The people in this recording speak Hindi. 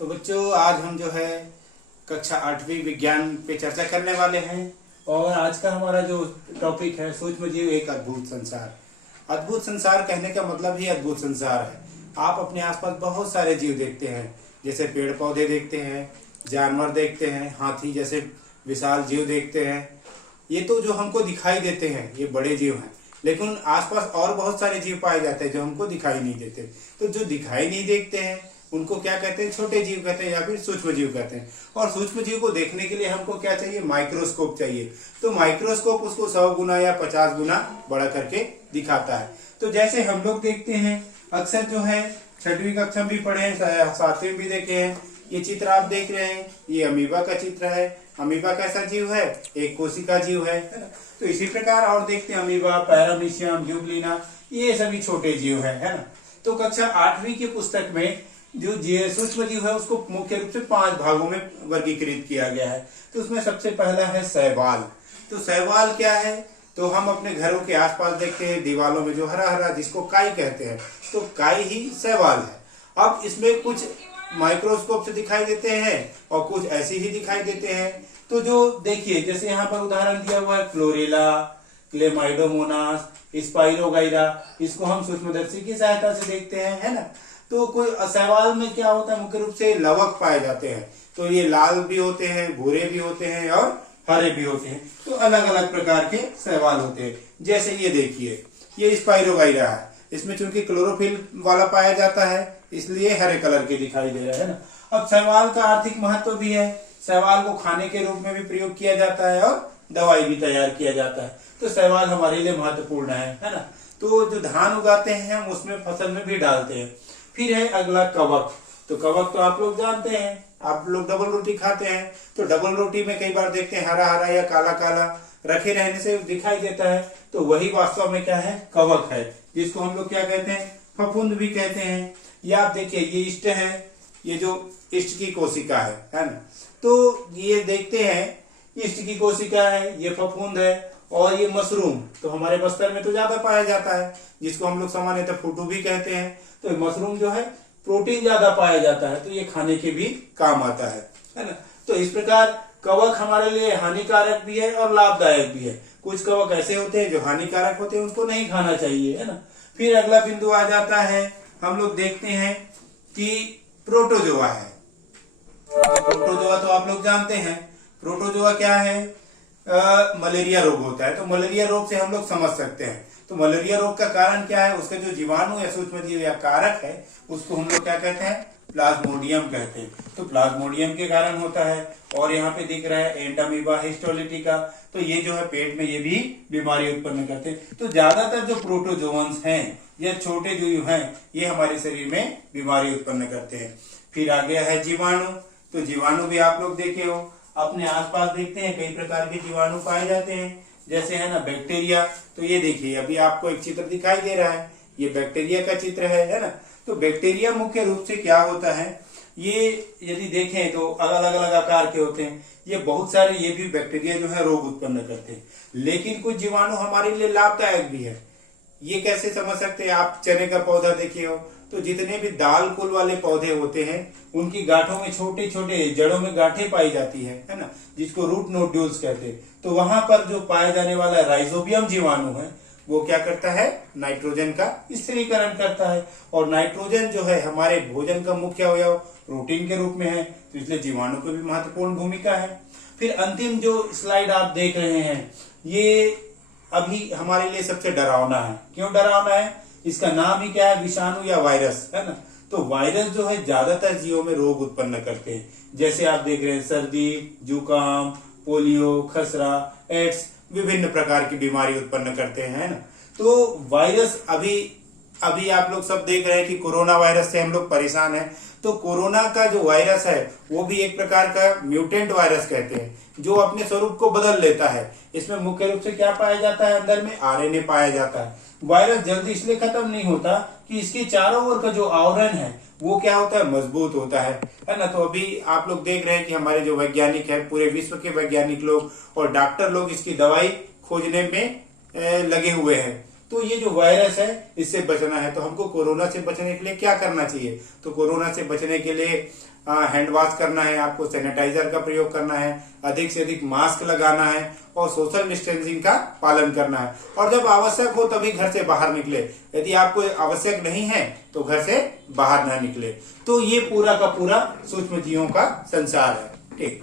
तो बच्चों, आज हम जो है कक्षा 8वीं विज्ञान पे चर्चा करने वाले हैं। और आज का हमारा जो टॉपिक है सूक्ष्म जीव एक अद्भुत संसार। अद्भुत संसार कहने का मतलब ही अद्भुत संसार है। आप अपने आसपास बहुत सारे जीव देखते हैं, जैसे पेड़ पौधे देखते हैं, जानवर देखते हैं, हाथी जैसे विशाल जीव देखते हैं। ये तो जो हमको दिखाई देते हैं ये बड़े जीव हैं, लेकिन आसपास और बहुत सारे जीव पाए जाते हैं जो हमको दिखाई नहीं देते। तो जो दिखाई नहीं देखते हैं उनको क्या कहते हैं? छोटे जीव कहते हैं या फिर सूक्ष्म जीव कहते हैं। और सूक्ष्म जीव को देखने के लिए हमको क्या चाहिए? माइक्रोस्कोप चाहिए। तो माइक्रोस्कोप उसको 100 गुना या 50 गुना बड़ा करके दिखाता है। तो जैसे हम लोग देखते हैं अक्सर जो है 6वीं कक्षा में भी पढ़े हैं, 7वीं भी देखे हैं। ये चित्र आप देख रहे हैं, ये अमीबा का चित्र है। अमीबा कैसा जीव है? एक कोशिका जीव है ना। तो इसी प्रकार और देखते हैं अमीबा, पैरामीशियम, यूग्लिना, ये सभी छोटे जीव है ना। तो कक्षा 8वीं की पुस्तक में जो सूक्ष्म जीव है उसको मुख्य रूप से 5 भागों में वर्गीकृत किया गया है। तो उसमें सबसे पहला है शैवाल। तो शैवाल क्या है? तो हम अपने घरों के आसपास देखते हैं दीवारों में जो हरा हरा, जिसको काई कहते हैं, तो काई ही शैवाल है। अब इसमें कुछ माइक्रोस्कोप से दिखाई देते हैं और कुछ ऐसे ही दिखाई देते हैं। तो जो देखिए, जैसे यहाँ पर उदाहरण दिया हुआ है क्लोरेला, क्लेमाइडोमोनास, स्पाइरोगाइरा, इसको हम सूक्ष्मदर्शी की सहायता से देखते हैं, है ना। तो कोई शैवाल में क्या होता है? मुख्य रूप से लवक पाए जाते हैं। तो ये लाल भी होते हैं, भूरे भी होते हैं और हरे भी होते हैं। तो अलग अलग प्रकार के शैवाल होते हैं। जैसे ये देखिए, ये स्पाइरोगाइरा है। इसमें चूंकि क्लोरोफिल वाला पाया जाता है इसलिए हरे कलर के दिखाई दे रहा है ना। अब शैवाल का आर्थिक महत्व भी है। शैवाल को खाने के रूप में भी प्रयोग किया जाता है और दवाई भी तैयार किया जाता है। तो शैवाल हमारे लिए महत्वपूर्ण है ना। तो जो धान उगाते हैं हम उसमें फसल में भी डालते हैं। फिर है अगला कवक। तो कवक तो आप लोग जानते हैं, आप लोग डबल रोटी खाते हैं। तो डबल रोटी में कई बार देखते हैं हरा हरा या काला काला रखे रहने से दिखाई देता है। तो वही वास्तव में क्या है? कवक है, जिसको हम लोग क्या कहते हैं? फफूंद भी कहते हैं। या आप देखिए, ये इष्ट है, ये जो इष्ट की कोशिका है ना। तो ये देखते हैं इष्ट की कोशिका है, ये फफूंद है। और ये मशरूम तो हमारे बस्तर में तो ज्यादा पाया जाता है, जिसको हम लोग सामान्यतः फूटू भी कहते हैं। तो मशरूम जो है प्रोटीन ज्यादा पाया जाता है, तो ये खाने के भी काम आता है ना। तो इस प्रकार कवक हमारे लिए हानिकारक भी है और लाभदायक भी है। कुछ कवक ऐसे होते हैं जो हानिकारक होते हैं, उसको नहीं खाना चाहिए, है ना। फिर अगला बिंदु आ जाता है, हम लोग देखते हैं कि प्रोटोजोआ है। प्रोटोजोआ तो आप लोग जानते हैं। प्रोटोजोआ क्या है? मलेरिया रोग होता है। तो मलेरिया रोग से हम लोग समझ सकते हैं। तो मलेरिया रोग का कारण क्या है? उसका जो जीवाणु या सूक्ष्म जीव या कारक है उसको हम लोग क्या कहते हैं? प्लाज्मोडियम कहते हैं। तो प्लाज्मोडियम के कारण होता है। और यहाँ पे दिख रहा है एंटामीबा हिस्टोलिटिका। तो ये जो है पेट में ये भी बीमारी उत्पन्न करते हैं। तो ज्यादातर जो प्रोटोजोअन्स हैं या छोटे जीव हैं ये हमारे शरीर में बीमारी उत्पन्न करते हैं। फिर आ गया है जीवाणु। तो जीवाणु भी आप लोग देखे हो, अपने आसपास देखते हैं कई प्रकार के जीवाणु पाए जाते हैं। जैसे है ना बैक्टीरिया। तो ये देखिए, अभी आपको एक चित्र दिखाई दे रहा है, ये बैक्टीरिया का चित्र है ना। तो बैक्टीरिया मुख्य रूप से क्या होता है? ये यदि देखें तो अलग अलग आकार के होते हैं। ये बहुत सारे ये भी बैक्टीरिया जो है रोग उत्पन्न करते हैं। लेकिन कुछ जीवाणु हमारे लिए लाभदायक भी है। ये कैसे समझ सकते हैं? आप चने का पौधा देखिए हो, तो जितने भी दाल कुल वाले पौधे होते हैं उनकी गांठों में छोटे छोटे जड़ों में गांठें पाई जाती है ना, जिसको रूट नोड्यूल्स कहते हैं। तो वहां पर जो पाया जाने वाला राइजोबियम जीवाणु है वो क्या करता है? नाइट्रोजन का स्थिरीकरण करता है। और नाइट्रोजन जो है हमारे भोजन का मुख्य अवयव प्रोटीन के रूप में है, तो इसलिए जीवाणु की भी महत्वपूर्ण भूमिका है। फिर अंतिम जो स्लाइड आप देख रहे हैं ये अभी हमारे लिए सबसे डरावना है। क्यों डरावना है? इसका नाम ही क्या है? विषाणु या वायरस, है ना। तो वायरस जो है ज्यादातर जीवों में रोग उत्पन्न करते हैं। जैसे आप देख रहे हैं सर्दी, जुकाम, पोलियो, खसरा, एड्स, विभिन्न प्रकार की बीमारी उत्पन्न करते हैं, है ना। तो वायरस अभी आप लोग सब देख रहे हैं कि कोरोना वायरस से हम लोग परेशान हैं। तो कोरोना का जो वायरस है वो भी एक प्रकार का म्यूटेंट वायरस कहते हैं, जो अपने स्वरूप को बदल लेता है। इसमें मुख्य रूप से क्या पाया जाता है? अंदर में आरएनए पाया जाता है। वायरस जल्दी इसलिए खत्म नहीं होता कि इसके चारों ओर का जो आवरण है वो क्या होता है? मजबूत होता है ना। तो अभी आप लोग देख रहे हैं कि हमारे जो वैज्ञानिक है, पूरे विश्व के वैज्ञानिक लोग और डॉक्टर लोग इसकी दवाई खोजने में लगे हुए हैं। तो ये जो वायरस है इससे बचना है, तो हमको कोरोना से बचने के लिए क्या करना चाहिए? तो कोरोना से बचने के लिए हैंड वॉश करना है, आपको सैनिटाइजर का प्रयोग करना है, अधिक से अधिक मास्क लगाना है और सोशल डिस्टेंसिंग का पालन करना है। और जब आवश्यक हो तभी घर से बाहर निकले, यदि आपको आवश्यक नहीं है तो घर से बाहर ना निकले। तो ये पूरा का पूरा सूक्ष्म जीवों का संसार है। ठीक।